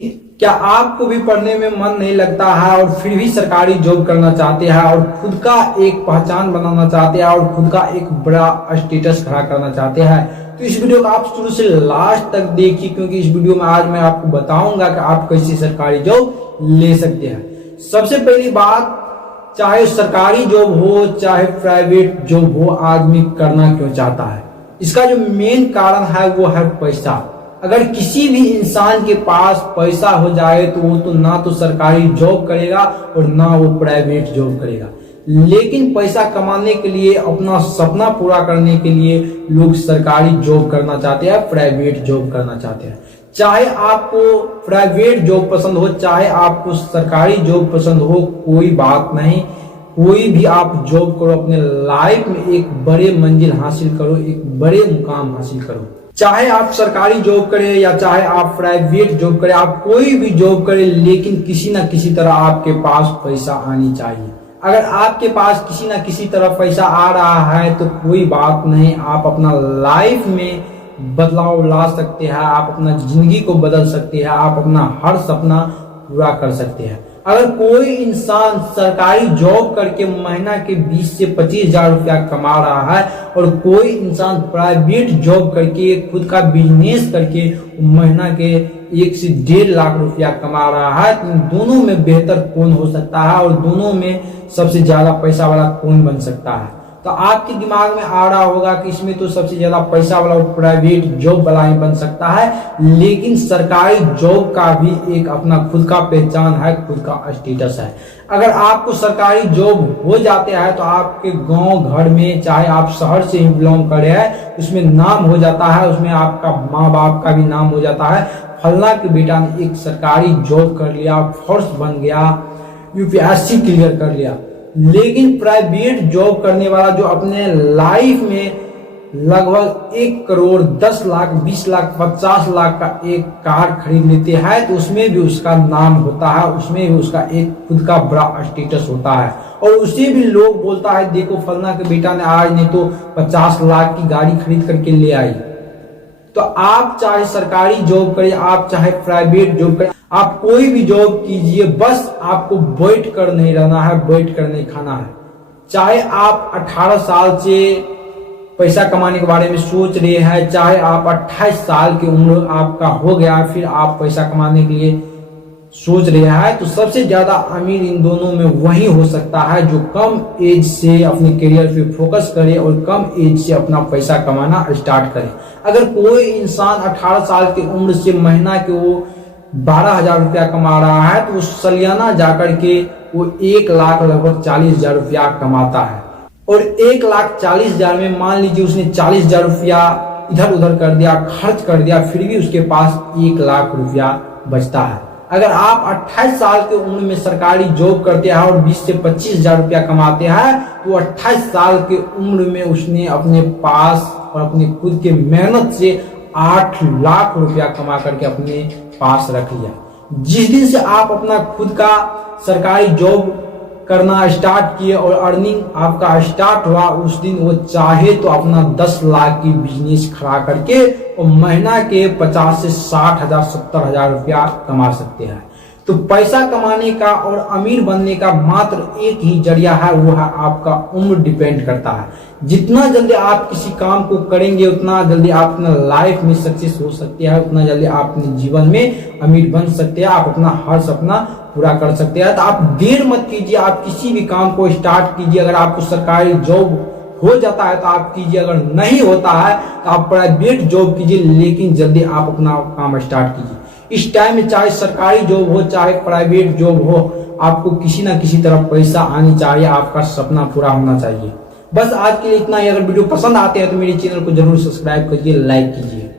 क्या आपको भी पढ़ने में मन नहीं लगता है और फिर भी सरकारी जॉब करना चाहते हैं और खुद का एक पहचान बनाना चाहते हैं और खुद का एक बड़ा स्टेटस खड़ा करना चाहते हैं? तो इस वीडियो को आप शुरू से लास्ट तक देखिए, क्योंकि इस वीडियो में आज मैं आपको बताऊंगा कि आप कैसे सरकारी जॉब ले सकते हैं। सबसे पहली बात, चाहे सरकारी जॉब हो चाहे प्राइवेट जॉब हो, आदमी करना क्यों चाहता है? इसका जो मेन कारण है वो है पैसा। अगर किसी भी इंसान के पास पैसा हो जाए तो वो तो ना तो सरकारी जॉब करेगा और ना वो प्राइवेट जॉब करेगा। लेकिन पैसा कमाने के लिए, अपना सपना पूरा करने के लिए लोग सरकारी जॉब करना चाहते हैं, प्राइवेट जॉब करना चाहते हैं। चाहे आपको प्राइवेट जॉब पसंद हो चाहे आपको सरकारी जॉब पसंद हो, कोई बात नहीं। कोई भी आप जॉब करो, अपने लाइफ में एक बड़े मंजिल हासिल करो, एक बड़े मुकाम हासिल करो। चाहे आप सरकारी जॉब करें या चाहे आप प्राइवेट जॉब करें, आप कोई भी जॉब करें, लेकिन किसी ना किसी तरह आपके पास पैसा आनी चाहिए। अगर आपके पास किसी ना किसी तरह पैसा आ रहा है तो कोई बात नहीं, आप अपना लाइफ में बदलाव ला सकते हैं, आप अपना जिंदगी को बदल सकते हैं, आप अपना हर सपना पूरा कर सकते हैं। अगर कोई इंसान सरकारी जॉब करके महीना के 20 से 25 हजार रुपया कमा रहा है और कोई इंसान प्राइवेट जॉब करके खुद का बिजनेस करके महीना के 1 से 1.5 लाख रुपया कमा रहा है, तो इन दोनों में बेहतर कौन हो सकता है और दोनों में सबसे ज्यादा पैसा वाला कौन बन सकता है? तो आपके दिमाग में आ रहा होगा कि इसमें तो सबसे ज्यादा पैसा वाला प्राइवेट जॉब वाला ही बन सकता है, लेकिन सरकारी जॉब का भी एक अपना खुद का पहचान है, खुद का स्टेटस है। अगर आपको सरकारी जॉब हो जाते हैं तो आपके गांव घर में, चाहे आप शहर से ही बिलोंग कर रहे हैं, उसमें नाम हो जाता है, उसमें आपका माँ बाप का भी नाम हो जाता है। फलना के बेटा ने एक सरकारी जॉब कर लिया, फोर्स बन गया, यूपीएससी क्लियर कर लिया। लेकिन प्राइवेट जॉब करने वाला जो अपने लाइफ में लगभग 1 करोड़ 10 लाख 20 लाख 50 लाख का एक कार खरीद लेते हैं, तो उसमें भी उसका नाम होता है, उसमें भी उसका एक खुद का बड़ा स्टेटस होता है और उसे भी लोग बोलता है, देखो फलना के बेटा ने आज नहीं तो 50 लाख की गाड़ी खरीद करके ले आई। तो आप चाहे सरकारी जॉब करें, आप चाहे प्राइवेट जॉब करें, आप कोई भी जॉब कीजिए, बस आपको बैठ कर नहीं रहना है, बैठ कर नहीं खाना है। चाहे आप 18 साल से पैसा कमाने के बारे में सोच रहे हैं, चाहे आप 28 साल की उम्र आपका हो गया फिर आप पैसा कमाने के लिए सोच रहे हैं, तो सबसे ज्यादा अमीर इन दोनों में वही हो सकता है जो कम एज से अपने करियर पे फोकस करे और कम एज से अपना पैसा कमाना स्टार्ट करे। अगर कोई इंसान 18 साल की उम्र से महीना के वो 12,000 रुपया कमा रहा है, तो वो सालियाना जाकर के वो 1 लाख लगभग 40,000 रुपया कमाता है। और 1,40,000 में मान लीजिए उसने 40,000 रुपया इधर उधर कर दिया, खर्च कर दिया, फिर भी उसके पास 1 लाख रुपया बचता है। अगर आप 28 साल की उम्र में सरकारी जॉब करते हैं और 20 से 25,000 रुपया कमाते हैं, तो 28 साल की उम्र में उसने अपने पास और अपने खुद के मेहनत से 8 लाख रुपया कमा करके अपने पास रख लिया। जिस दिन से आप अपना खुद का सरकारी जॉब करना स्टार्ट किए और अर्निंग आपका स्टार्ट हुआ, उस दिन वो चाहे तो अपना 10 लाख की बिजनेस खड़ा करके और महीना के 50 से 60 हजार 70 हजार रुपया कमा सकते हैं। तो पैसा कमाने का और अमीर बनने का मात्र एक ही जरिया है, वो है आपका उम्र डिपेंड करता है। जितना जल्दी आप किसी काम को करेंगे उतना जल्दी आप अपना लाइफ में सक्सेस हो सकते हैं, उतना जल्दी आप अपने जीवन में अमीर बन सकते हैं, आप अपना हर सपना पूरा कर सकते हैं। तो आप देर मत कीजिए, आप किसी भी काम को स्टार्ट कीजिए। अगर आपको सरकारी जॉब हो जाता है तो आप कीजिए, अगर नहीं होता है तो आप प्राइवेट जॉब कीजिए, लेकिन जल्दी आप अपना काम स्टार्ट कीजिए। इस टाइम में चाहे सरकारी जॉब हो चाहे प्राइवेट जॉब हो, आपको किसी ना किसी तरह पैसा आनी चाहिए, आपका सपना पूरा होना चाहिए। बस आज के लिए इतना ही। अगर वीडियो पसंद आते हैं तो मेरे चैनल को जरूर सब्सक्राइब कीजिए, लाइक कीजिए।